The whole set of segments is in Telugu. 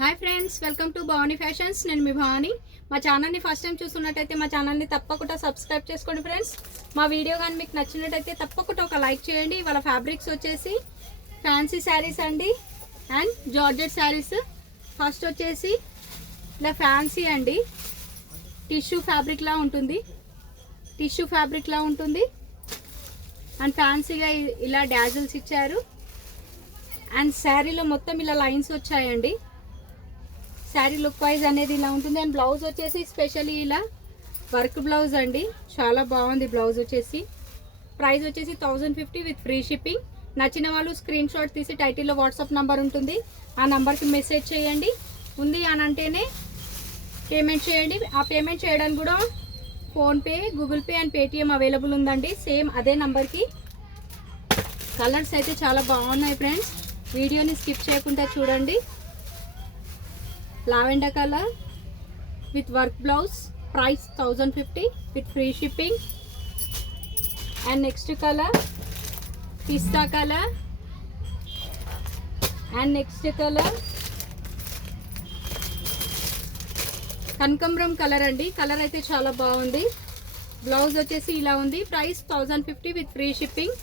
Hi friends, welcome to Bhavani fashions. నేను మీ భవానీ. మా ఛానల్ని ఫస్ట్ టైం చూస్తున్నట్టయితే మా ఛానల్ని తప్పకుండా సబ్స్క్రైబ్ చేసుకోండి ఫ్రెండ్స్. మా వీడియో కానీ మీకు నచ్చినట్టయితే తప్పకుండా ఒక లైక్ చేయండి. వాళ్ళ ఫ్యాబ్రిక్స్ వచ్చేసి ఫ్యాన్సీ శారీస్ అండి అండ్ జార్జెట్ శారీస్. ఫస్ట్ వచ్చేసి ఇలా ఫ్యాన్సీ అండి, టిష్యూ ఫ్యాబ్రిక్లా ఉంటుంది అండ్ ఫ్యాన్సీగా ఇలా డాజిల్స్ ఇచ్చారు అండ్ శారీలో మొత్తం ఇలా లైన్స్ వచ్చాయండి. శారీ లుక్ వైజ్ అనేది ఇలా ఉంటుంది అండ్ బ్లౌజ్ వచ్చేసి స్పెషల్లీ ఇలా వర్క్ బ్లౌజ్ అండి, చాలా బాగుంది బ్లౌజ్ వచ్చేసి. ప్రైస్ వచ్చేసి 1050 విత్ ఫ్రీ షిప్పింగ్. నచ్చిన వాళ్ళు స్క్రీన్ షాట్ తీసి టైటిల్లో వాట్సాప్ నెంబర్ ఉంటుంది, ఆ నెంబర్కి మెసేజ్ చేయండి. ఉంది అని అంటేనే పేమెంట్ చేయండి. ఆ పేమెంట్ చేయడానికి కూడా PhonePe, Google pay and Paytm available ఉందండి, సేమ్ అదే నెంబర్కి. కలర్స్ అయితే చాలా బాగున్నాయి ఫ్రెండ్స్, వీడియోని స్కిప్ చేయకుండా చూడండి. Lavender colour with work blouse, price 1050 with free shipping. And next colour pista colour and next colour కనకాంబరం కలర్ అండి. కలర్ అయితే చాలా బాగుంది. బ్లౌజ్ వచ్చేసి ఇలా ఉంది, price 1050 with free shipping.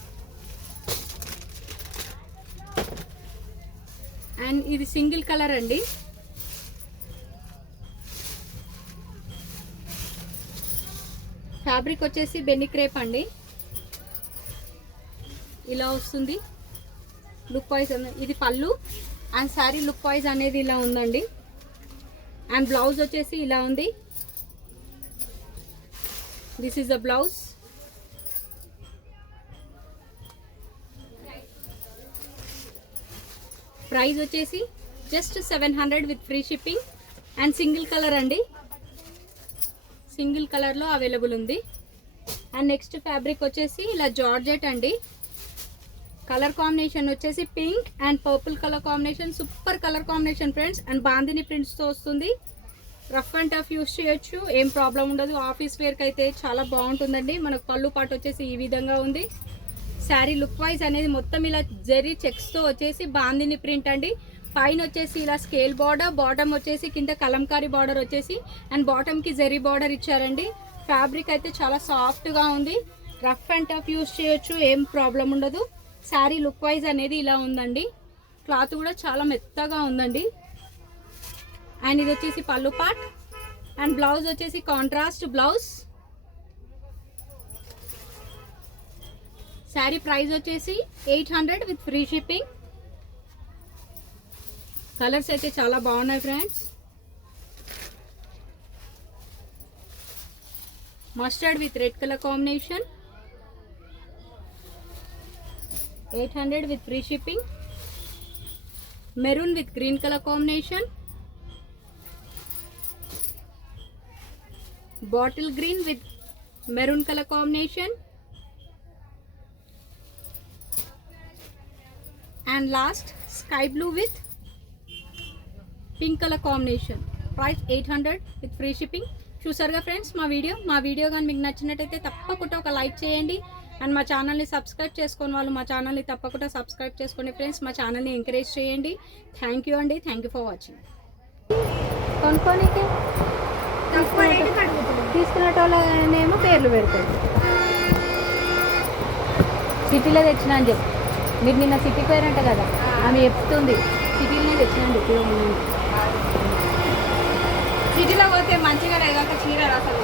And ఇది సింగిల్ కలర్ అండి. ఫ్యాబ్రిక్ వచ్చేసి బెన్ని క్రేప్ అండి, ఇలా వస్తుంది లుక్ వైజ్. ఇది పళ్ళు అండ్ శారీ లుక్ వైజ్ అనేది ఇలా ఉందండి. అండ్ బ్లౌజ్ వచ్చేసి ఇలా ఉంది, this is the blouse. Price వచ్చేసి just 700 with free shipping. And single colour అండి, సింగిల్ కలర్లో అవైలబుల్ ఉంది. అండ్ నెక్స్ట్ ఫ్యాబ్రిక్ వచ్చేసి ఇలా జార్జెట్ అండి. కలర్ కాంబినేషన్ వచ్చేసి pink and purple colour combination, super colour combination friends. And bandhani ప్రింట్స్తో వస్తుంది. రఫ్ అండ్ టఫ్ యూస్ చేయొచ్చు, ఏం ప్రాబ్లం ఉండదు. ఆఫీస్ వేర్కి అయితే చాలా బాగుంటుందండి. మనకు పళ్ళు పాటు వచ్చేసి ఈ విధంగా ఉంది. శారీ లుక్ వైజ్ అనేది మొత్తం ఇలా జెరీ చెక్స్తో వచ్చేసి బాందిని ప్రింట్ అండి. పైన వచ్చేసి ఇలా స్కేల్ బార్డర్, బాటమ్ వచ్చేసి కింద కలంకారీ బార్డర్ వచ్చేసి అండ్ బాటమ్కి జెరీ బార్డర్ ఇచ్చారండి. ఫ్యాబ్రిక్ అయితే చాలా సాఫ్ట్గా ఉంది. రఫ్ అండ్ టఫ్ యూస్ చేయొచ్చు, ఏం ప్రాబ్లం ఉండదు. శారీ లుక్ వైజ్ అనేది ఇలా ఉందండి. క్లాత్ కూడా చాలా మెత్తగా ఉందండి. అండ్ ఇది వచ్చేసి పళ్ళు పార్ట్ అండ్ బ్లౌజ్ వచ్చేసి కాంట్రాస్ట్ బ్లౌజ్. శారీ ప్రైస్ వచ్చేసి 800 విత్ ఫ్రీ షిప్పింగ్. కలర్స్ అయితే చాలా బాగున్నాయి friends. Mustard with red colour combination, 800 with free shipping. Maroon with green colour combination, bottle green with maroon colour combination and last sky blue with pink colour combination. Price 800 with free shipping. చూసారుగా ఫ్రెండ్స్ మా వీడియో కానీ మీకు నచ్చినట్టయితే తప్పకుండా ఒక లైక్ చేయండి. అండ్ మా ఛానల్ని సబ్స్క్రైబ్ చేసుకొని వాళ్ళు మా ఛానల్ని తప్పకుండా సబ్స్క్రైబ్ చేసుకోండి ఫ్రెండ్స్. మా ఛానల్ని ఎంకరేజ్ చేయండి. థ్యాంక్ యూ అండి, థ్యాంక్ యూ ఫర్ వాచింగ్. కొనుక్కోనికి తీసుకునేటోళ్ళనేమో పేర్లు పెడతారు. సిటీలో తెచ్చిన అని చెప్పి మీరు నిన్న సిటీకి పోయారంట కదా, ఆమె చెప్తుంది సిటీలోనే తెచ్చిన అని చెప్పి. సిటీలో పోతే మంచిగా చీర అసలు